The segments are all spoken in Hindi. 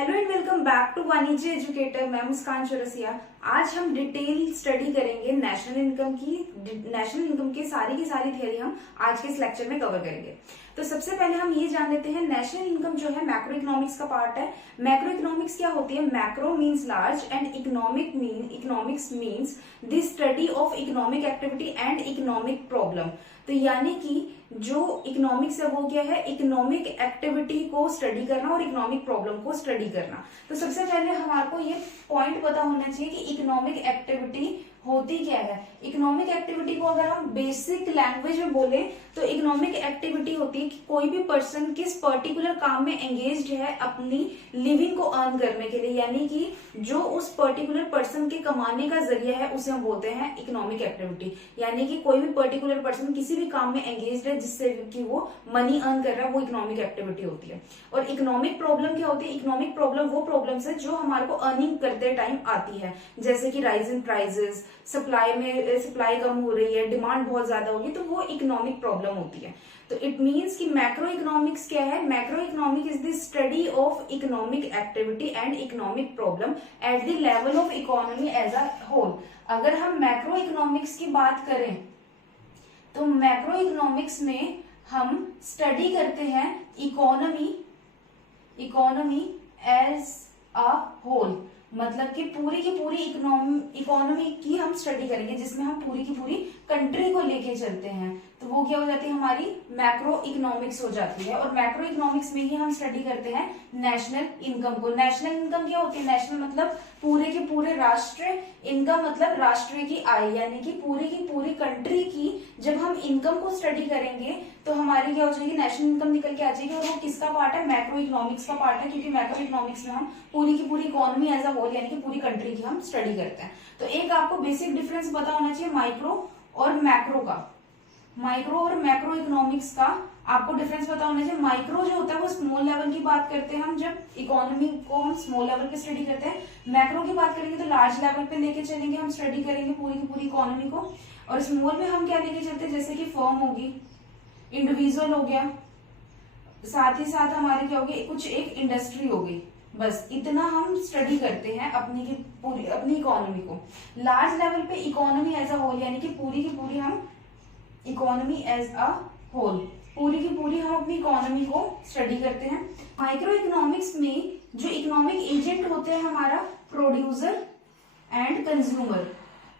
Hello and welcome back to Vanijya educator. मैं मुस्कान चौरसिया। आज हम डिटेल स्टडी करेंगे नेशनल इनकम की सारी थियरी हम आज के इस लेक्चर में कवर करेंगे। तो सबसे पहले हम ये जान लेते हैं नेशनल इनकम जो है मैक्रो इकोनॉमिक्स का पार्ट है। मैक्रो इकोनॉमिक्स क्या होती है? Macro means large and economics means the study of economic activity and economic problem. तो यानी कि जो इकोनॉमिक्स है वो क्या है? इकोनॉमिक एक्टिविटी को स्टडी करना और इकोनॉमिक प्रॉब्लम को स्टडी करना। तो सबसे पहले हमारे को ये पॉइंट पता होना चाहिए कि इकोनॉमिक एक्टिविटी होती क्या है। इकोनॉमिक एक्टिविटी को अगर हम बेसिक लैंग्वेज में बोले तो इकोनॉमिक एक्टिविटी होती है कि कोई भी पर्सन किस पर्टिकुलर काम में एंगेज्ड है अपनी लिविंग को अर्न करने के लिए, यानी कि जो उस पर्टिकुलर पर्सन के कमाने का जरिया है उसे हम बोलते हैं इकोनॉमिक एक्टिविटी। यानी कि कोई भी पर्टिकुलर पर्सन किसी भी काम में एंगेज्ड है जिससे कि वो मनी अर्न कर रहा है, वो इकोनॉमिक एक्टिविटी होती है। और इकोनॉमिक प्रॉब्लम क्या होती है? इकोनॉमिक प्रॉब्लम वो प्रॉब्लम्स है जो हमारे को अर्निंग करते टाइम आती है, जैसे कि राइज इन प्राइजेस, सप्लाई कम हो रही है, डिमांड बहुत ज्यादा होगी, तो वो इकोनॉमिक प्रॉब्लम होती है। तो इट मीन्स कि मैक्रो इकोनॉमिक्स क्या है? Macroeconomic is the study of economic activity and economic problem at the level of economy as a whole. अगर हम मैक्रो इकोनॉमिक्स की बात करें तो मैक्रो इकोनॉमिक्स में हम स्टडी करते हैं इकोनॉमी एज अ होल, मतलब कि पूरी की पूरी इकोनॉमी की हम स्टडी करेंगे, जिसमें हम पूरी की पूरी कंट्री को लेके चलते हैं। तो वो क्या हो जाती है? हमारी मैक्रो इकोनॉमिक्स हो जाती है। और मैक्रो इकोनॉमिक्स में ही हम स्टडी करते हैं नेशनल इनकम को। नेशनल इनकम क्या होती है? नेशनल मतलब पूरे के पूरे राष्ट्र, इनकम मतलब राष्ट्र की आय, यानी कि पूरी की पूरी कंट्री की जब हम इनकम को स्टडी करेंगे तो हमारी क्या हो जाएगी? नेशनल इनकम निकल के आ जाएगी। और वो किसका पार्ट है? मैक्रो इकोनॉमिक्स का पार्ट है, क्योंकि मैक्रो इकोनॉमिक्स में हम पूरी की पूरी इकोनॉमी एज अ होल यानी कि पूरी कंट्री की हम स्टडी करते हैं। तो एक आपको बेसिक डिफरेंस पता होना चाहिए माइक्रो और मैक्रो का। माइक्रो और मैक्रो इकोनॉमिक्स का आपको डिफरेंस पता होना चाहिए। माइक्रो जो होता है वो स्मॉल लेवल की बात करते हैं हम, जब इकोनॉमी को हम स्मॉल लेवल पे स्टडी करते हैं। मैक्रो की बात करेंगे तो लार्ज लेवल पे लेके चलेंगे, हम स्टडी करेंगे पूरी की पूरी इकोनॉमी को। और स्मॉल में हम क्या लेके चलते हैं? जैसे कि फर्म होगी, इंडिविजुअल हो गया, साथ ही साथ हमारे क्या होगी? कुछ एक इंडस्ट्री हो गई, बस इतना हम स्टडी करते हैं अपनी इकोनॉमी को। लार्ज लेवल पे इकोनॉमी एज अ होल यानी कि पूरी की पूरी हम इकोनॉमी एज अ होल, पूरी की पूरी हम अपनी इकोनॉमी को स्टडी करते हैं। माइक्रो इकोनॉमिक्स में जो इकोनॉमिक एजेंट होते हैं हमारा प्रोड्यूसर एंड कंज्यूमर।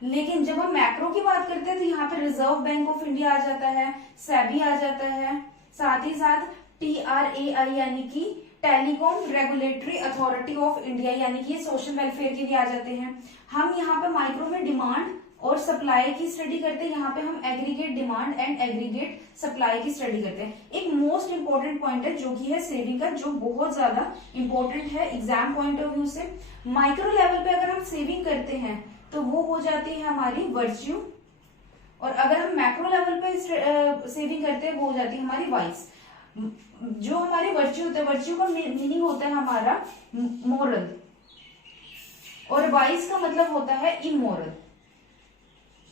लेकिन जब हम मैक्रो की बात करते हैं तो यहाँ पे रिजर्व बैंक ऑफ इंडिया आ जाता है, सेबी आ जाता है, साथ ही साथ TRAI यानी कि telecom regulatory authority of India, यानी कि ये सोशल वेलफेयर के लिए आ जाते हैं। हम यहाँ पे माइक्रो में डिमांड और सप्लाई की स्टडी करते हैं, यहाँ पे हम aggregate demand and aggregate supply की स्टडी करते हैं। एक मोस्ट इंपॉर्टेंट पॉइंट है जो कि है सेविंग का, जो बहुत ज्यादा इंपॉर्टेंट है एग्जाम पॉइंट ऑफ व्यू से। माइक्रो लेवल पे अगर हम सेविंग करते हैं तो वो हो जाती है हमारी वर्च्यू, और अगर हम मैक्रो लेवल पे सेविंग करते हैं वो हो जाती है हमारी वाइस। जो हमारी वर्च्यू होता है, वर्च्यू का मीनिंग होता है हमारा मोरल, और वाइस का मतलब होता है इमोरल।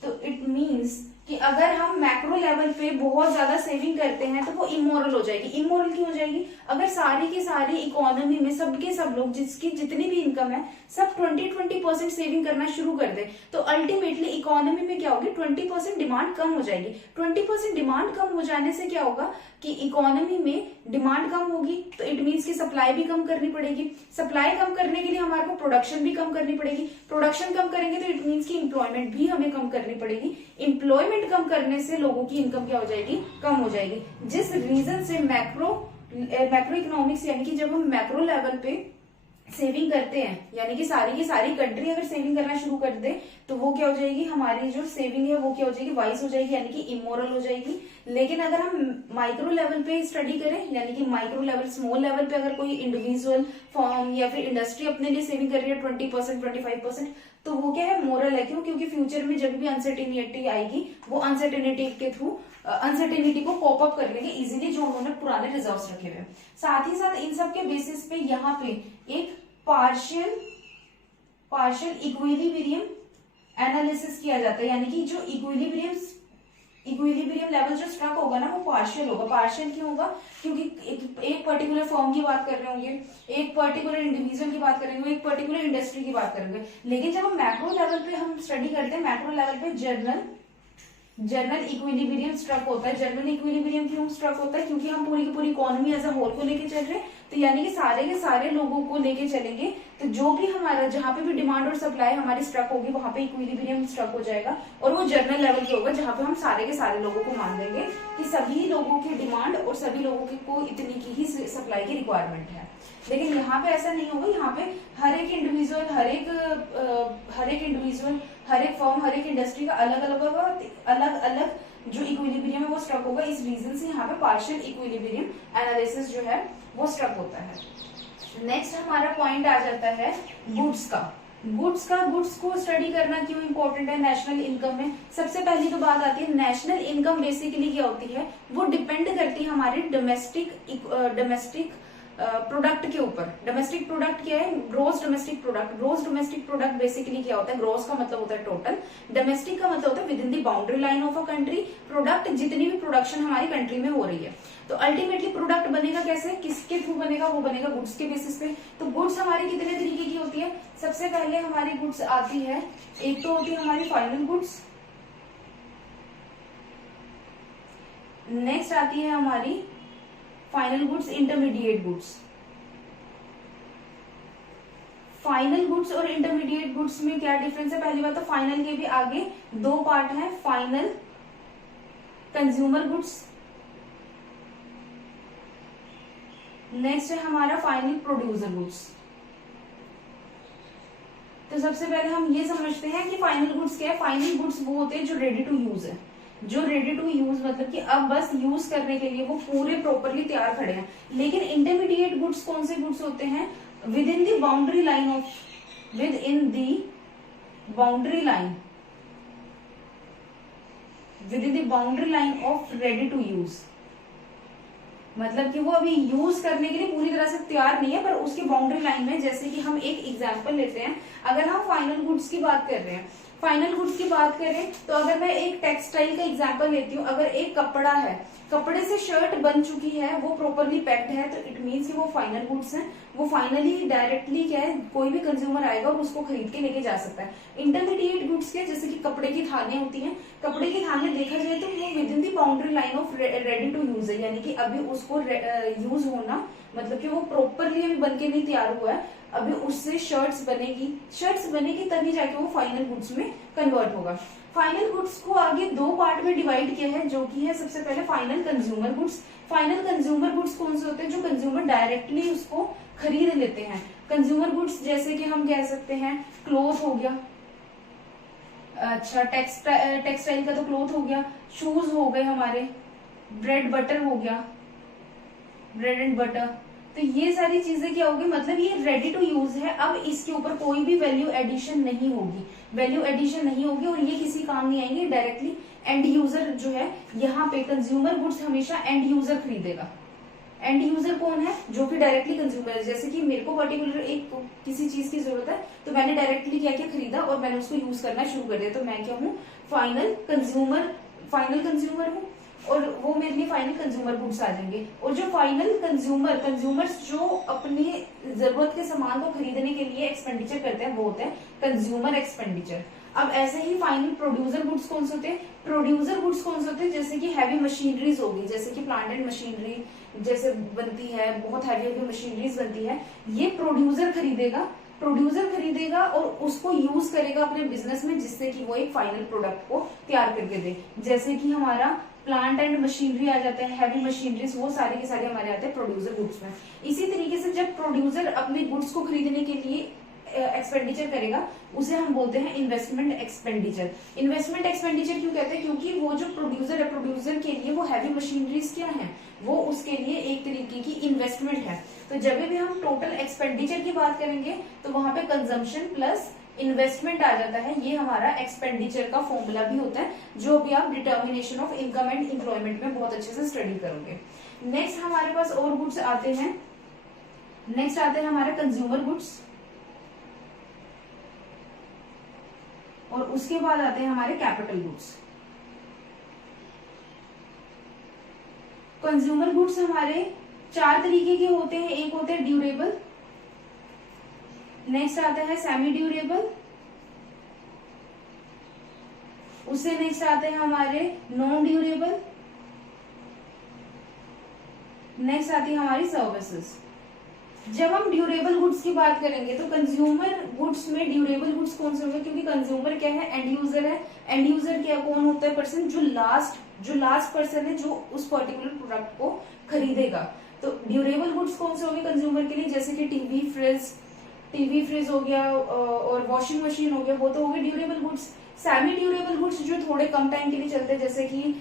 तो इट मीन्स कि अगर हम मैक्रो लेवल पे बहुत ज्यादा सेविंग करते हैं तो वो इमोरल हो जाएगी। इमोरल क्यों हो जाएगी? अगर सारी की सारी इकोनॉमी में सबके सब लोग जिसकी जितनी भी इनकम है सब 20% सेविंग करना शुरू कर दे तो अल्टीमेटली इकोनॉमी में क्या होगी? 20% डिमांड कम हो जाएगी। 20% डिमांड कम हो जाने से क्या होगा कि इकोनॉमी में डिमांड कम होगी, तो इट मीन्स की सप्लाई भी कम करनी पड़ेगी। सप्लाई कम करने के लिए हमारे को प्रोडक्शन भी कम करनी पड़ेगी। प्रोडक्शन कम करेंगे तो इट मीन्स की एम्प्लॉयमेंट भी हमें कम करनी पड़ेगी। एम्प्लॉयमेंट कम करने से लोगों की इनकम क्या हो जाएगी? कम हो जाएगी। जिस रीजन से मैक्रो इकोनॉमिक्स यानी कि जब हम मैक्रो लेवल पे सेविंग करते हैं, यानी कि सारी की सारी कंट्री अगर सेविंग करना शुरू कर दे तो वो क्या हो जाएगी? हमारी जो सेविंग है वो क्या हो जाएगी? वाइस हो जाएगी, यानी कि इमोरल हो जाएगी। लेकिन अगर हम माइक्रो लेवल पे स्टडी करें, यानी कि माइक्रो लेवल स्मॉल लेवल पे अगर कोई इंडिविजुअल फर्म या फिर इंडस्ट्री अपने लिए सेविंग कर रही है 20% 25%, तो वो क्या है? मोरल है। क्यों? क्योंकि फ्यूचर में जब भी अनसर्टेनिटी आएगी वो अनसर्टेनिटी के थ्रू अनसर्टेनिटी को कॉप अप कर लेंगे इजीली, जो उन्होंने पुराने रिजर्व्स रखे हुए। साथ ही साथ इन सब के बेसिस पे यहाँ पे एक पार्शियल इक्विलिब्रियम एनालिसिस किया जाता है, यानी कि जो इक्विलिब्रियम लेवल जो स्ट्रक होगा ना वो पार्शियल होगा। पार्शियल क्यों होगा? क्योंकि एक पर्टिकुलर फर्म की बात कर रहे होंगे, एक पर्टिकुलर इंडिविजुअल की बात करेंगे, एक पर्टिकुलर इंडस्ट्री की बात करेंगे। लेकिन जब हम मैक्रो लेवल पे हम स्टडी करते हैं, मैक्रो लेवल पे जनरल इक्विलिब्रियम स्ट्रक होता है। जनरल इक्विलिब्रियम क्यों स्ट्रक होता है? क्योंकि हम पूरी की पूरी इकोनॉमी एज अ होल को लेके चल रहे हैं, तो यानी कि सारे के सारे लोगों को लेके चलेंगे, तो जो भी हमारा जहां पे भी डिमांड और सप्लाई हमारी स्ट्रक होगी वहां पे इक्विलिब्रियम स्ट्रक हो जाएगा, और वो जनरल लेवल पे होगा जहां पे हम सारे के सारे लोगों को मान देंगे कि सभी लोगों की डिमांड और सभी लोगों को इतनी की ही सप्लाई की रिक्वायरमेंट है। लेकिन यहाँ पे ऐसा नहीं होगा। यहाँ पे हर एक इंडिविजुअल, हर एक फर्म, हर एक इंडस्ट्री का अलग अलग जो इक्विलिब्रियम है वो स्ट्रक होगा। इस रीजन से यहाँ पे पार्शियल इक्विलिब्रियम एनालिसिस जो है वो स्ट्रक होता है। नेक्स्ट हमारा पॉइंट आ जाता है गुड्स का। गुड्स को स्टडी करना क्यों इंपॉर्टेंट है नेशनल इनकम में? सबसे पहली तो बात आती है, नेशनल इनकम बेसिकली क्या होती है? वो डिपेंड करती है हमारी डोमेस्टिक प्रोडक्ट के ऊपर। डोमेस्टिक प्रोडक्ट क्या है? Gross domestic product. Gross domestic product basically क्या होता है? ग्रोस का मतलब होता है टोटल, डोमेस्टिक का मतलब होता है with in the boundary line of a country. Product जितनी भी प्रोडक्शन हमारी कंट्री में हो रही है, तो अल्टीमेटली प्रोडक्ट बनेगा कैसे? किसके थ्रू बनेगा? वो बनेगा गुड्स के बेसिस पे। तो गुड्स हमारी कितने तरीके की होती है? सबसे पहले हमारी गुड्स आती है, एक तो होती है हमारी फाइनल गुड्स, नेक्स्ट आती है हमारी final goods, intermediate goods. Final goods और इंटरमीडिएट गुड्स में क्या डिफरेंस है? पहली बात तो फाइनल के भी आगे दो पार्ट है, फाइनल कंज्यूमर गुड्स, नेक्स्ट है हमारा फाइनल प्रोड्यूसर गुड्स। तो सबसे पहले हम ये समझते हैं कि फाइनल गुड्स क्या है। फाइनल गुड्स वो होते हैं जो रेडी टू यूज है, जो रेडी टू यूज मतलब कि अब बस यूज करने के लिए वो पूरे प्रॉपरली तैयार खड़े हैं। लेकिन इंटरमीडिएट गुड्स कौन से गुड्स होते हैं? Within the boundary line of ready to use, मतलब कि वो अभी यूज करने के लिए पूरी तरह से तैयार नहीं है पर उसकी बाउंड्री लाइन में। जैसे कि हम एक एग्जांपल लेते हैं, अगर हम फाइनल गुड्स की बात कर रहे हैं, फाइनल गुड्स की बात करें तो अगर मैं एक टेक्सटाइल का एग्जांपल लेती हूँ, अगर एक कपड़ा है, कपड़े से शर्ट बन चुकी है, वो प्रॉपरली पैक्ड है, तो इट मीन्स कि वो फाइनल गुड्स हैं। वो फाइनली डायरेक्टली क्या है, कोई भी कंज्यूमर आएगा और उसको खरीद के लेके जा सकता है। इंटरमीडिएट गुड्स के जैसे कि कपड़े की थालियां होती हैं, कपड़े की थालियां देखा जाए तो वो within the boundary line of ready to use है, यानी कि अभी उसको यूज होना मतलब कि वो प्रॉपरली अभी बन के नहीं तैयार हुआ है, अभी उससे शर्ट्स बनेगी तभी जाके वो फाइनल गुड्स में कन्वर्ट होगा। फाइनल गुड्स को आगे दो पार्ट में डिवाइड किया है, जो कि है सबसे पहले final consumer goods. Final consumer goods कौन से होते हैं? जो कंज्यूमर डायरेक्टली उसको खरीद लेते हैं। कंज्यूमर गुड्स जैसे कि हम कह सकते हैं क्लोथ हो गया, अच्छा टेक्सटाइल का तो क्लोथ हो गया, शूज हो गए हमारे, ब्रेड बटर हो गया, ब्रेड एंड बटर। तो ये सारी चीजें क्या होगी, मतलब ये रेडी टू यूज है, अब इसके ऊपर कोई भी वैल्यू एडिशन नहीं होगी और ये किसी काम नहीं आएंगे। डायरेक्टली एंड यूजर जो है, यहाँ पे कंज्यूमर गुड्स हमेशा एंड यूजर खरीदेगा। एंड यूजर कौन है? जो कि डायरेक्टली कंज्यूमर है। जैसे कि मेरे को पर्टिकुलर एक किसी चीज की जरूरत है, तो मैंने डायरेक्टली क्या खरीदा और मैंने उसको यूज करना शुरू कर दिया, तो मैं क्या हूँ? फाइनल कंज्यूमर हूँ और वो मेरे लिए फाइनल कंज्यूमर गुड्स आ जाएंगे। और जो फाइनल कंज्यूमर्स जो अपनी जरूरत के सामान को खरीदने के लिए एक्सपेंडिचर करते हैं, वो होते हैं कंज्यूमर एक्सपेंडिचर। अब ऐसे ही फाइनल प्रोड्यूसर गुड्स कौन से होते हैं? जैसे कि हैवी मशीनरीज होगी, जैसे कि प्लांट एंड मशीनरी जैसे बनती है, बहुत हैवी मशीनरीज बनती है, ये प्रोड्यूसर खरीदेगा और उसको यूज करेगा अपने बिजनेस में, जिससे कि वो एक फाइनल प्रोडक्ट को तैयार करके दे। जैसे कि हमारा प्लांट एंड मशीनरी आ जाता है, हैवी मशीनरीज, वो सारे के सारे हमारे आते हैं प्रोड्यूसर गुड्स में। इसी तरीके से जब प्रोड्यूसर अपने गुड्स को खरीदने के लिए एक्सपेंडिचर करेगा, उसे हम बोलते हैं इन्वेस्टमेंट एक्सपेंडिचर। इन्वेस्टमेंट एक्सपेंडिचर क्यों कहते हैं? क्योंकि वो जो प्रोड्यूसर है, प्रोड्यूसर के लिए वो हैवी मशीनरीज क्या है, वो उसके लिए एक तरीके की इन्वेस्टमेंट है। तो जब भी हम टोटल एक्सपेंडिचर की बात करेंगे तो वहां पे कंजम्पशन प्लस इन्वेस्टमेंट आ जाता है, ये हमारा एक्सपेंडिचर का फॉर्मूला भी होता है, जो भी आप determination of income and employment में बहुत अच्छे से स्टडी करोगे। नेक्स्ट हमारे पास और गुड्स आते हैं, हमारे कंज्यूमर गुड्स, और उसके बाद आते हैं हमारे कैपिटल गुड्स। कंज्यूमर गुड्स हमारे 4 तरीके के होते हैं। एक होते हैं ड्यूरेबल, नेक्स्ट आता है सेमी ड्यूरेबल, उससे नेक्स्ट आते हैं हमारे नॉन ड्यूरेबल, नेक्स्ट आती है हमारी सर्विसेज। जब हम ड्यूरेबल गुड्स की बात करेंगे तो कंज्यूमर गुड्स में ड्यूरेबल गुड्स कौन से होंगे, क्योंकि कंज्यूमर क्या है, एंड यूजर है। एंड यूजर क्या कौन होता है, पर्सन जो लास्ट पर्सन है जो उस पर्टिकुलर प्रोडक्ट को खरीदेगा। तो ड्यूरेबल गुड्स कौन से होंगे कंज्यूमर के लिए, जैसे कि टीवी फ्रिज हो गया और वॉशिंग मशीन हो गया, वो तो हो गए durable goods. Semi durable goods जो थोड़े कम टाइम के लिए चलते हैं, जैसे कि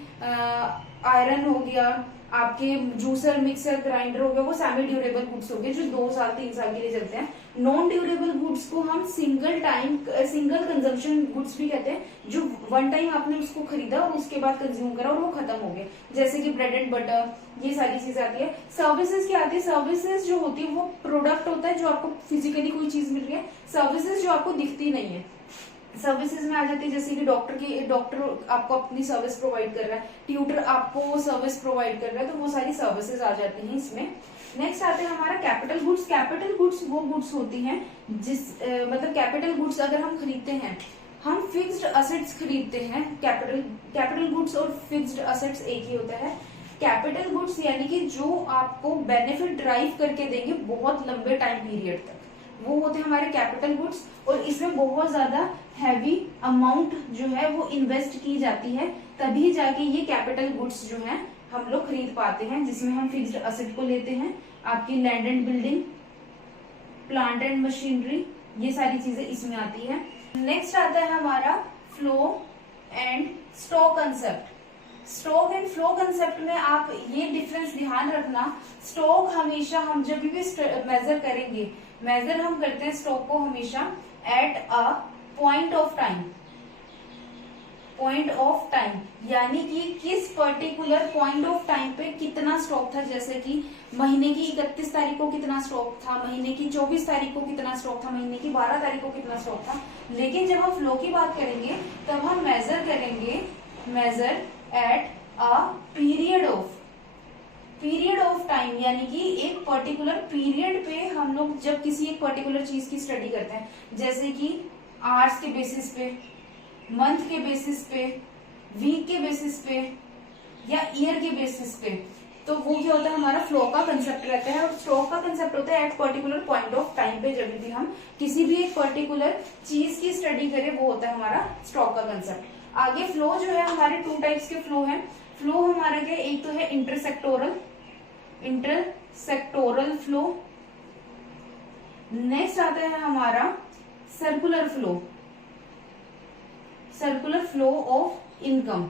आयरन हो गया, आपके जूसर मिक्सर ग्राइंडर हो गया, वो सेमी ड्यूरेबल गुड्स हो गए जो 2 साल 3 साल के लिए चलते हैं। नॉन ड्यूरेबल गुड्स को हम सिंगल कंजम्पशन गुड्स भी कहते हैं, जो वन टाइम आपने उसको खरीदा और उसके बाद कंज्यूम करा और वो खत्म हो गए, जैसे कि ब्रेड एंड बटर, ये सारी चीजें आती है। सर्विसेज क्या आती है, सर्विसेज जो होती है वो प्रोडक्ट होता है जो आपको फिजिकली कोई चीज मिल रही है, सर्विसेज जो आपको दिखती नहीं है। सर्विसेज में आ जाती है जैसे कि डॉक्टर आपको अपनी सर्विस प्रोवाइड कर रहा है, ट्यूटर आपको सर्विस प्रोवाइड कर रहा है, तो वो सारी सर्विसेज आ जाती हैं इसमें। नेक्स्ट आते हैं हमारा कैपिटल गुड्स। कैपिटल गुड्स वो गुड्स होती हैं मतलब कैपिटल गुड्स अगर हम खरीदते हैं, हम फिक्स्ड असेट्स खरीदते हैं। कैपिटल गुड्स और फिक्स्ड असेट्स एक ही होता है। कैपिटल गुड्स यानी कि जो आपको बेनिफिट ड्राइव करके देंगे बहुत लंबे टाइम पीरियड तक, वो होते हैं हमारे कैपिटल गुड्स। और इसमें बहुत ज्यादा हैवी अमाउंट जो है वो इन्वेस्ट की जाती है, तभी जाके ये कैपिटल गुड्स जो है हम लोग खरीद पाते हैं, जिसमें हम फिक्स्ड असेट को लेते हैं, आपकी land and building, plant and machinery, ये सारी चीजें इसमें आती है। नेक्स्ट आता है हमारा flow and stock concept. Stock and flow concept में आप ये डिफरेंस ध्यान रखना, स्टॉक हमेशा हम जब भी मेजर करेंगे, मेजर हम करते हैं स्टॉक को हमेशा at a point of time, यानी कि किस पर्टिकुलर पॉइंट ऑफ टाइम पे कितना स्टॉक था। जैसे कि महीने की 31 तारीख को कितना स्टॉक था, महीने की 24 तारीख को कितना स्टॉक था, महीने की 12 तारीख को कितना स्टॉक था। लेकिन जब हम फ्लो की बात करेंगे तब हम मेजर करेंगे, measure at a period of time, यानी कि एक पर्टिकुलर पीरियड पे हम लोग जब किसी एक पर्टिकुलर चीज की स्टडी करते हैं, जैसे कि आवर्स के बेसिस पे, मंथ के बेसिस पे, वीक के बेसिस पे या ईयर के बेसिस पे, तो वो क्या होता है हमारा फ्लो का कंसेप्ट रहता है। और स्टॉक का कंसेप्ट होता है at particular point of time पे, जब भी हम किसी भी एक पर्टिकुलर चीज की स्टडी करें, वो होता है हमारा स्टॉक का कंसेप्ट। आगे फ्लो जो है हमारे 2 टाइप्स के फ्लो है। फ्लो हमारा क्या, एक तो है इंटरसेक्टोरल फ्लो, नेक्स्ट आता है हमारा सर्कुलर फ्लो ऑफ इनकम।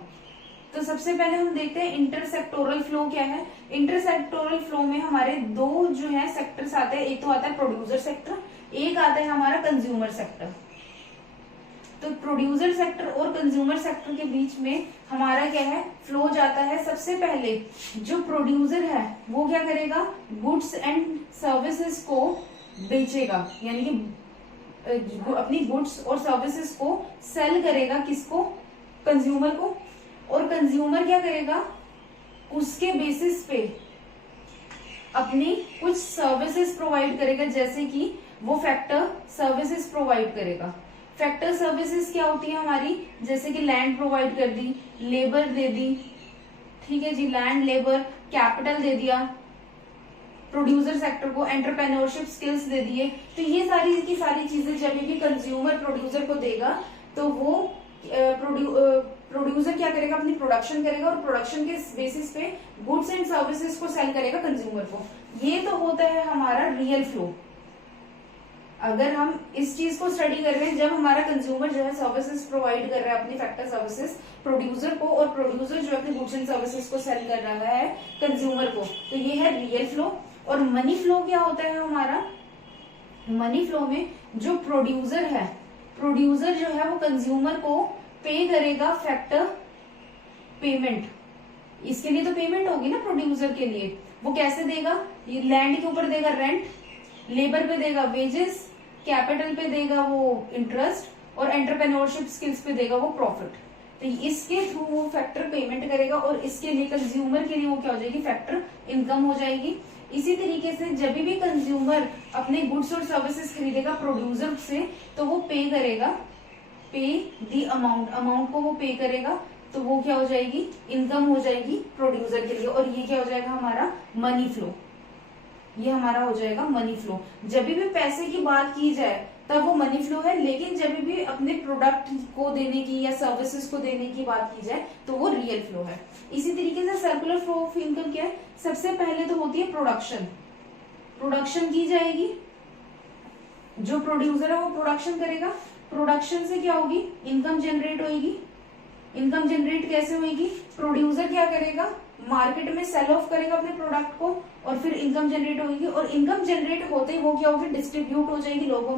तो सबसे पहले हम देखते हैं इंटरसेक्टोरल फ्लो क्या है। इंटरसेक्टोरल फ्लो में हमारे 2 जो है सेक्टर्स आते हैं, एक तो आता है प्रोड्यूसर सेक्टर, एक आता है हमारा कंज्यूमर सेक्टर। तो प्रोड्यूसर सेक्टर और कंज्यूमर सेक्टर के बीच में हमारा क्या है, फ्लो जाता है। सबसे पहले जो प्रोड्यूसर है वो क्या करेगा, गुड्स एंड सर्विसेज को बेचेगा, यानी कि अपनी गुड्स और सर्विसेज को सेल करेगा, किसको, कंज्यूमर को। और कंज्यूमर क्या करेगा, उसके बेसिस पे अपनी कुछ सर्विसेज प्रोवाइड करेगा, जैसे कि वो फैक्टर सर्विसेज प्रोवाइड करेगा। फैक्टर सर्विसेज क्या होती है हमारी, जैसे कि लैंड प्रोवाइड कर दी, लेबर दे दी, ठीक है जी, लैंड, लेबर, कैपिटल दे दिया प्रोड्यूसर सेक्टर को, एंटरप्रेन्योरशिप स्किल्स दे दिए। तो ये सारी की सारी चीजें जब भी कंज्यूमर प्रोड्यूसर को देगा तो वो प्रोड्यूसर क्या करेगा, अपनी प्रोडक्शन करेगा और प्रोडक्शन के बेसिस पे गुड्स एंड सर्विसेज को सेल करेगा कंज्यूमर को। ये तो होता है हमारा रियल फ्लो। अगर हम इस चीज को स्टडी कर रहे हैं, जब हमारा कंज्यूमर जो है सर्विसेज प्रोवाइड कर रहा है अपनी फैक्टर सर्विसेज प्रोड्यूसर को, और प्रोड्यूसर जो अपने गुड्स एंड सर्विसेज को सेल कर रहा है कंज्यूमर को, तो ये है रियल फ्लो। और मनी फ्लो क्या होता है हमारा, मनी फ्लो में जो प्रोड्यूसर है, प्रोड्यूसर जो है वो कंज्यूमर को पे करेगा फैक्टर पेमेंट। इसके लिए तो पेमेंट होगी ना प्रोड्यूसर के लिए, वो कैसे देगा, ये लैंड के ऊपर देगा रेंट, लेबर पे देगा वेजेस, कैपिटल पे देगा वो इंटरेस्ट, और एंटरप्रेन्योरशिप स्किल्स पे देगा वो प्रॉफिट। तो इसके थ्रू वो फैक्टर पेमेंट करेगा और इसके लिए कंज्यूमर के लिए वो क्या हो जाएगी, फैक्टर इनकम हो जाएगी। इसी तरीके से जब भी कंज्यूमर अपने गुड्स और सर्विसेज खरीदेगा प्रोड्यूसर से, तो वो पे करेगा, पे दी अमाउंट, अमाउंट को वो पे करेगा, तो वो क्या हो जाएगी, इनकम हो जाएगी प्रोड्यूसर के लिए। और ये क्या हो जाएगा हमारा मनी फ्लो, ये हमारा हो जाएगा मनी फ्लो। जब भी पैसे की बात की जाए तब वो मनी फ्लो है, लेकिन जब भी अपने प्रोडक्ट को देने की या सर्विसेज को देने की बात की जाए तो वो रियल फ्लो है। इसी तरीके से सर्कुलर फ्लो ऑफ इनकम क्या है, सबसे पहले तो होती है प्रोडक्शन, प्रोडक्शन की जाएगी, जो प्रोड्यूसर है वो प्रोडक्शन करेगा, प्रोडक्शन से क्या होगी, इनकम जनरेट होगी। इनकम जनरेट कैसे होगी, प्रोड्यूसर क्या करेगा, मार्केट में सेल ऑफ करेगा अपने प्रोडक्ट को और फिर इनकम जनरेट होगी। और इनकम जनरेट होते ही वो क्या होगी, डिस्ट्रीब्यूट हो जाएगी लोगों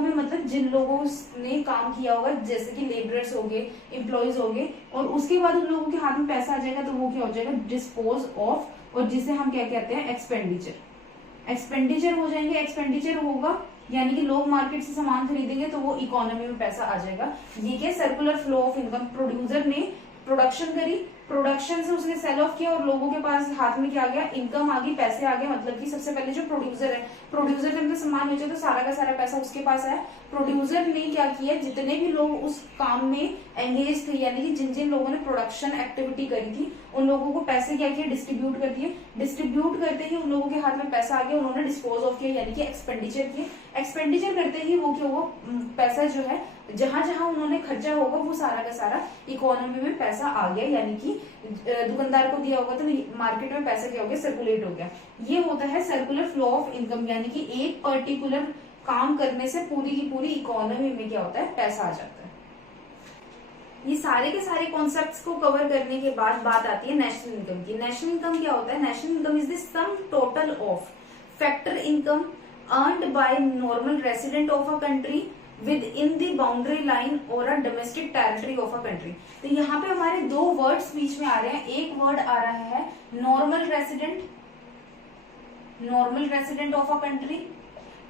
में मतलब जिन लोगों ने काम किया होगा, जैसे कि लेबरर्स हो गए, एम्प्लॉयज हो गए, और उसके बाद उन लोगों के हाथ में पैसा आ जाएगा, तो वो क्या हो जाएगा, डिस्पोज ऑफ, और जिसे हम क्या कहते हैं, एक्सपेंडिचर। एक्सपेंडिचर हो जाएंगे, एक्सपेंडिचर होगा यानी कि लोग मार्केट से सामान खरीदेंगे तो वो इकोनॉमी में पैसा आ जाएगा। ये क्या, circular flow of income. Producer ने प्रोडक्शन करी, प्रोडक्शन से उसने सेल ऑफ किया और लोगों के पास हाथ में क्या आ गया, इनकम आ गई, पैसे आ गए। मतलब कि सबसे पहले जो प्रोड्यूसर है, प्रोड्यूसर ने अपना सामान बेचा तो सारा का सारा पैसा उसके पास आया। प्रोड्यूसर ने क्या किया, जितने भी लोग उस काम में एंगेज थे, यानी कि जिन जिन लोगों ने प्रोडक्शन एक्टिविटी करी थी, उन लोगों को पैसे क्या किया, डिस्ट्रीब्यूट कर दिए। डिस्ट्रीब्यूट करते ही उन लोगों के हाथ में पैसा आ गया, उन्होंने डिस्पोज ऑफ किया यानी कि एक्सपेंडिचर किए। एक्सपेंडिचर करते ही वो क्या, वो पैसा जो है जहां जहां उन्होंने खर्चा होगा वो सारा का सारा इकोनॉमी में पैसा आ गया, यानी कि दुकानदार को दिया होगा तो मार्केट में पैसा क्या हो गया, सर्कुलेट हो गया। ये होता है सर्कुलर फ्लो ऑफ इनकम, यानी कि एक पर्टिकुलर काम करने से पूरी की पूरी इकोनॉमी में क्या होता है, पैसा आ जाता है। ये सारे के सारे कॉन्सेप्ट्स को कवर करने के बाद बात आती है नेशनल इनकम की। नेशनल इनकम क्या होता है, national income is the sum total of factor income earned by normal resident of a country within the boundary line और a domestic territory of a country. तो यहाँ पे हमारे दो वर्ड्स बीच में आ रहे हैं। एक वर्ड आ रहा है normal resident, normal resident of a country.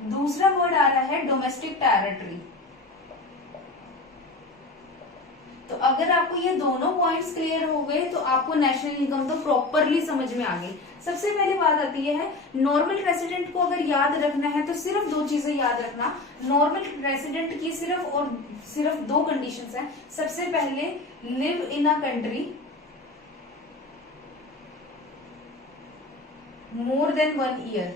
दूसरा वर्ड आ रहा है डोमेस्टिक टेरिटरी। तो अगर आपको ये दोनों पॉइंट्स क्लियर हो गए तो आपको नेशनल इनकम तो प्रॉपरली समझ में आ गई। सबसे पहले बात आती है नॉर्मल रेसिडेंट को अगर याद रखना है तो सिर्फ दो चीजें याद रखना। नॉर्मल रेसिडेंट की सिर्फ दो कंडीशंस हैं। सबसे पहले live in a country more than 1 year,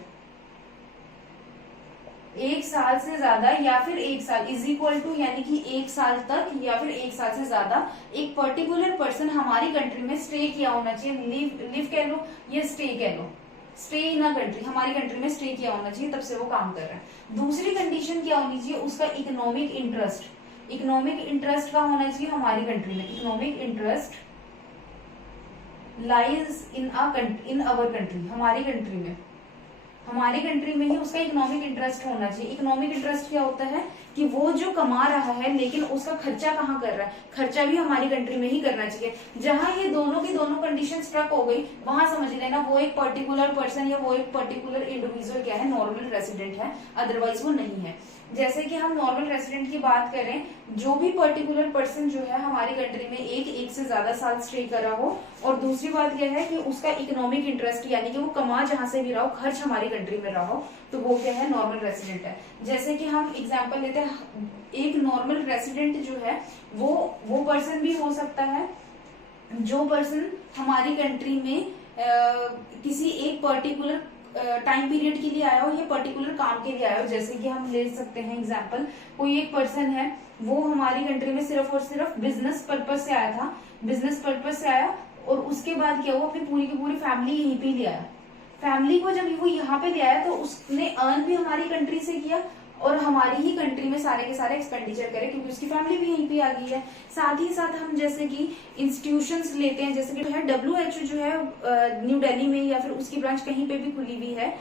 एक साल से ज्यादा या फिर एक साल इज इक्वल टू यानी कि एक साल तक या फिर एक साल से ज्यादा एक पर्टिकुलर पर्सन हमारी कंट्री में स्टे किया होना चाहिए। लिव कह लो या स्टे कह लो, स्टे इन अ कंट्री, हमारी कंट्री में स्टे किया होना चाहिए, तब से वो काम कर रहा है। दूसरी कंडीशन क्या होनी चाहिए, उसका इकोनॉमिक इंटरेस्ट। इकोनॉमिक इंटरेस्ट का होना चाहिए हमारी कंट्री में। Economic interest lies in our country, हमारी कंट्री में, हमारी कंट्री में ही उसका इकोनॉमिक इंटरेस्ट होना चाहिए। इकोनॉमिक इंटरेस्ट क्या होता है कि वो जो कमा रहा है लेकिन उसका खर्चा कहाँ कर रहा है, खर्चा भी हमारी कंट्री में ही करना चाहिए। जहां ये दोनों की दोनों कंडीशन स्ट्रक हो गई वहां समझ लेना वो एक पर्टिकुलर पर्सन या वो एक पर्टिकुलर इंडिविजुअल क्या है, नॉर्मल रेसिडेंट है, अदरवाइज वो नहीं है। जैसे कि हम नॉर्मल रेसिडेंट की बात करें, जो भी पर्टिकुलर पर्सन जो है हमारी कंट्री में एक से ज्यादा साल स्टे कर रहा हो, और दूसरी बात क्या है कि उसका इकोनॉमिक इंटरेस्ट यानी कि वो कमा जहां से भी रहा हो, खर्च हमारी कंट्री में रहा हो, तो वो क्या है, नॉर्मल रेसिडेंट है। जैसे कि हम एग्जांपल लेते हैं, एक नॉर्मल रेसिडेंट जो है वो पर्सन भी हो सकता है जो पर्सन हमारी कंट्री में किसी एक पर्टिकुलर टाइम पीरियड के लिए आया हो या पर्टिकुलर काम के लिए आया हो। जैसे कि हम ले सकते हैं एग्जांपल, कोई एक पर्सन है वो हमारी कंट्री में सिर्फ और सिर्फ बिजनेस पर्पज से आया था, बिजनेस पर्पज से आया और उसके बाद क्या हुआ, अपनी पूरी की पूरी फैमिली यहीं पे ले आया। फैमिली को जब वो यहाँ पे ले आया तो उसने अर्न भी हमारी कंट्री से किया और हमारी ही कंट्री में सारे के सारे एक्सपेंडिचर करे क्योंकि उसकी फैमिली भी यहीं पे आ गई है। साथ ही साथ हम जैसे कि इंस्टीट्यूशंस लेते हैं, जैसे कि है WHO जो है न्यू दिल्ली में या फिर उसकी ब्रांच कहीं पे भी खुली हुई है,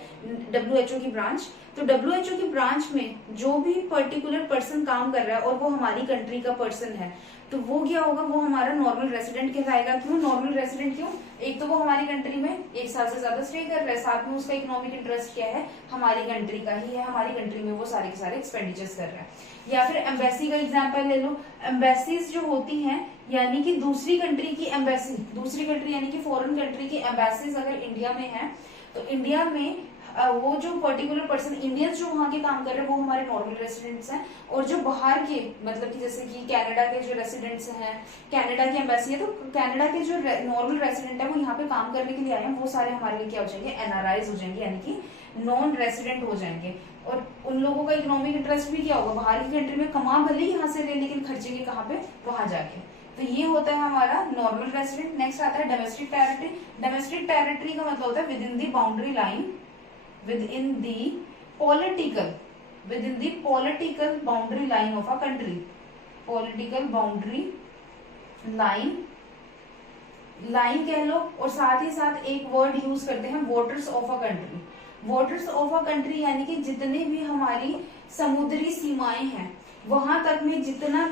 WHO की ब्रांच। तो WHO की ब्रांच में जो भी पर्टिकुलर पर्सन काम कर रहा है और वो हमारी कंट्री का पर्सन है, तो वो क्या होगा, वो हमारा नॉर्मल रेसिडेंट कहलाएगा। क्यों नॉर्मल रेसिडेंट? क्यों? एक तो वो हमारी कंट्री में 1 साल से ज्यादा स्टे कर रहा है, साथ में उसका इकोनॉमिक इंटरेस्ट क्या है, हमारी कंट्री का ही है, हमारी कंट्री में वो सारे के सारे एक्सपेंडिचर्स कर रहा है। या फिर एम्बेसी का एग्जाम्पल ले लो। एम्बेसीज जो होती हैं, यानी कि दूसरी कंट्री की एम्बेसी, दूसरी कंट्री यानी कि फॉरेन कंट्री की एम्बेसीज अगर इंडिया में है, तो इंडिया में वो जो पर्टिकुलर पर्सन, इंडियंस जो वहां के काम कर रहे हैं, वो हमारे नॉर्मल रेसिडेंट्स हैं। और जो बाहर के, मतलब कि जैसे कि कनाडा के जो रेसिडेंट्स हैं, कनाडा की एम्बेसी है, तो कनाडा के जो नॉर्मल रेसिडेंट है वो यहाँ पे काम करने के लिए आए हैं, वो सारे हमारे लिए क्या हो जाएंगे, एनआरआईज हो जाएंगे, यानी कि नॉन रेसिडेंट हो जाएंगे। और उन लोगों का इकोनॉमिक इंटरेस्ट भी क्या होगा, बाहर की कंट्री में कमा भले ही यहाँ से ले, लेकिन खर्चेंगे कहाँ पे, वहां जाके। तो ये होता है हमारा नॉर्मल रेसिडेंट। नेक्स्ट आता है डोमेस्टिक टेरिटरी। डोमेस्टिक टेरिटरी का मतलब होता है with in the boundary line, within the political boundary line of a country, political boundary line कह लो। और साथ ही साथ एक वर्ड यूज करते हैं, waters of a country. Waters of a country यानी कि जितने भी हमारी समुद्री सीमाएं हैं, वहां तक में जितना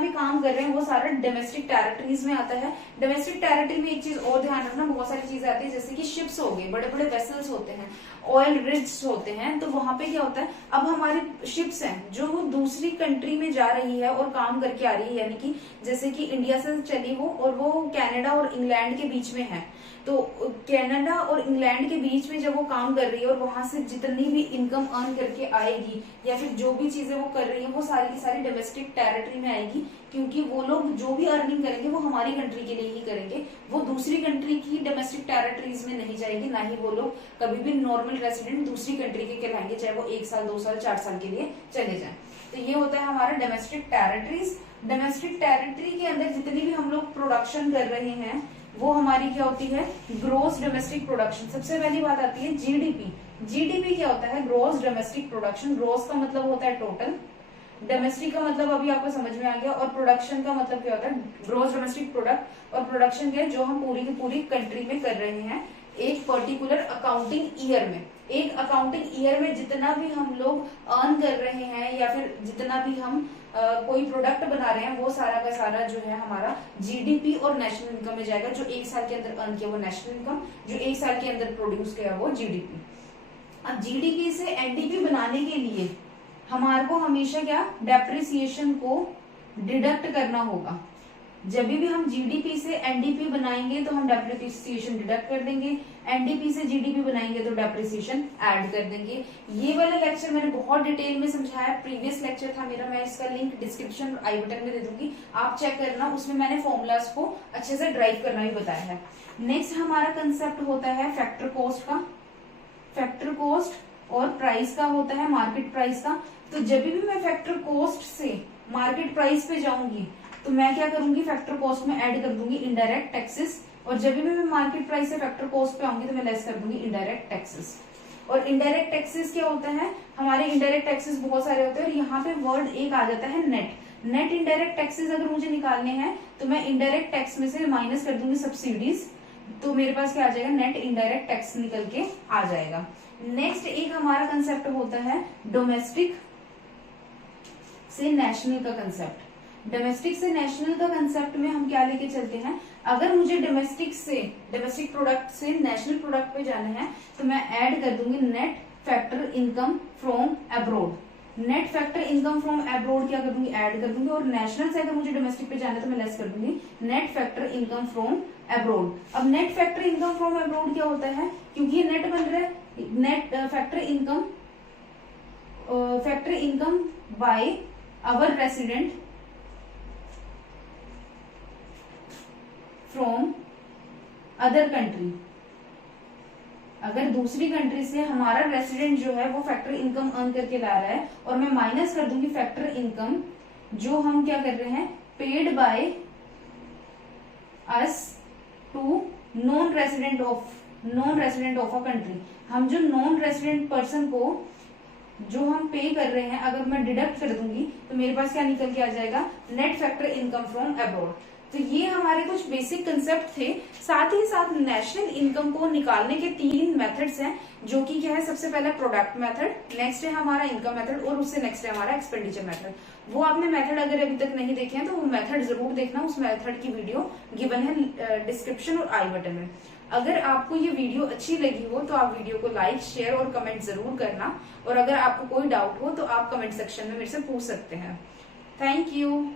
भी काम कर रहे हैं, वो सारा डोमेस्टिक टेरिटरीज में आता है। डोमेस्टिक टेरिटरी में एक चीज और ध्यान रखना, बहुत सारी चीजें आती है, जैसे कि शिप्स हो गए, बड़े बड़े वेसल्स होते हैं, ऑयल रिग्स होते हैं। तो वहां पे क्या होता है, अब हमारी शिप्स हैं जो वो दूसरी कंट्री में जा रही है और काम करके आ रही है, यानी कि जैसे कि इंडिया से चली हो और वो कनाडा और इंग्लैंड के बीच में है, तो कनाडा और इंग्लैंड के बीच में जब वो काम कर रही है और वहां से जितनी भी इनकम अर्न करके आएगी, या फिर जो भी चीजें वो कर रही है, वो सारी की सारी डोमेस्टिक टेरिटरी में आएगी। क्योंकि वो लोग जो भी अर्निंग करेंगे वो हमारी कंट्री के लिए ही करेंगे, वो दूसरी कंट्री की डोमेस्टिक टेरिटरीज में नहीं जाएगी, ना ही वो लोग कभी भी नॉर्मल रेसिडेंट दूसरी कंट्री के कहलाएंगे, चाहे वो 1 साल 2 साल 4 साल के लिए चले जाएं। तो ये होता है हमारा डोमेस्टिक टेरिटरीज। डोमेस्टिक टेरिटरी के अंदर जितनी भी हम लोग प्रोडक्शन कर रहे हैं, वो हमारी क्या होती है, ग्रोस डोमेस्टिक प्रोडक्शन। सबसे पहली बात आती है जीडीपी। जीडीपी क्या होता है, ग्रोस डोमेस्टिक प्रोडक्शन। ग्रोस का मतलब होता है टोटल, डोमेस्टिक का मतलब अभी आपको समझ में आ गया, और प्रोडक्शन का मतलब क्या होता है, ग्रोस डोमेस्टिक प्रोडक्ट। और प्रोडक्शन क्या है, जो हम पूरी की पूरी कंट्री में कर रहे हैं एक पर्टिकुलर अकाउंटिंग ईयर में। एक अकाउंटिंग ईयर में जितना भी हम लोग अर्न कर रहे हैं, या फिर जितना भी हम कोई प्रोडक्ट बना रहे हैं, वो सारा का सारा जो है हमारा जीडीपी और नेशनल इनकम में जाएगा। जो 1 साल के अंदर अर्न किया वो नेशनल इनकम, जो 1 साल के अंदर प्रोड्यूस किया वो जीडीपी। अब जीडीपी से एनडीपी बनाने के लिए हमारे को हमेशा क्या, डेप्रिसिएशन को डिडक्ट करना होगा। जब भी हम जीडीपी से एनडीपी बनाएंगे तो हम डेप्रिसिएशन डिडक्ट कर देंगे, एनडीपी से जीडीपी बनाएंगे तो डेप्रिसिएशन ऐड कर देंगे। ये वाला लेक्चर मैंने बहुत डिटेल में समझाया, प्रीवियस लेक्चर था मेरा, मैं इसका लिंक डिस्क्रिप्शन और आई बटन में दे दूंगी, आप चेक करना, उसमें मैंने फॉर्मूलाज को अच्छे से ड्राइव करना भी बताया है। नेक्स्ट हमारा कंसेप्ट होता है फैक्टर कॉस्ट का। फैक्टर कॉस्ट और प्राइस का होता है मार्केट प्राइस का। तो जब भी मैं फैक्टर कॉस्ट से मार्केट प्राइस पे जाऊंगी, तो मैं क्या करूंगी, फैक्टर कॉस्ट में ऐड कर दूंगी इनडायरेक्ट टैक्सेस, और जब भी मैं मार्केट प्राइस से फैक्टर कॉस्ट पे आऊंगी तो मैं लेस कर दूंगी इनडायरेक्ट टैक्सेस। और इनडायरेक्ट टैक्सेस क्या होता है, हमारे इनडायरेक्ट टैक्सेस बहुत सारे होते हैं, और यहाँ पे वर्ड एक आ जाता है नेट। नेट इनडायरेक्ट टैक्सेस अगर मुझे निकालने हैं तो मैं इनडायरेक्ट टैक्स में से माइनस कर दूंगी सब्सिडीज, तो मेरे पास क्या आ जाएगा, नेट इनडायरेक्ट टैक्स निकल के आ जाएगा। नेक्स्ट एक हमारा कंसेप्ट होता है डोमेस्टिक से नेशनल का कंसेप्ट। डोमेस्टिक से नेशनल का कंसेप्ट में हम क्या लेके चलते हैं, अगर मुझे डोमेस्टिक प्रोडक्ट से नेशनल प्रोडक्ट पे जाना है तो मैं ऐड कर दूंगी net factor income from abroad. Net factor income from abroad क्या कर दूंगी, ऐड कर दूंगी, और नेशनल से अगर मुझे डोमेस्टिक पे जाना है तो मैं लेस कर दूंगी net factor income from abroad. अब net factor income from abroad क्या होता है, क्योंकि ये नेट बन रहा है, net factor income by our resident from other country. अगर दूसरी कंट्री से हमारा रेसिडेंट जो है वो फैक्टर इनकम अर्न करके ला रहा है, और मैं माइनस कर दूंगी फैक्टर इनकम जो हम क्या कर रहे हैं, paid by us to non resident of a country. हम जो नॉन रेसिडेंट पर्सन को जो हम पे कर रहे हैं, अगर मैं डिडक्ट कर दूंगी तो मेरे पास क्या निकल के आ जाएगा, net factor income from abroad. तो ये हमारे कुछ बेसिक कंसेप्ट थे। साथ ही साथ नेशनल इनकम को निकालने के 3 मेथड्स हैं, जो कि क्या है, सबसे पहला प्रोडक्ट मेथड, नेक्स्ट है हमारा इनकम मेथड और उससे नेक्स्ट है हमारा एक्सपेंडिचर मेथड। वो आपने मेथड अगर अभी तक नहीं देखे हैं तो वो मेथड जरूर देखना, उस मेथड की वीडियो गिवन है डिस्क्रिप्शन और आई बटन में। अगर आपको ये वीडियो अच्छी लगी हो तो आप वीडियो को लाइक, शेयर और कमेंट जरूर करना, और अगर आपको कोई डाउट हो तो आप कमेंट सेक्शन में मेरे से पूछ सकते हैं। Thank you.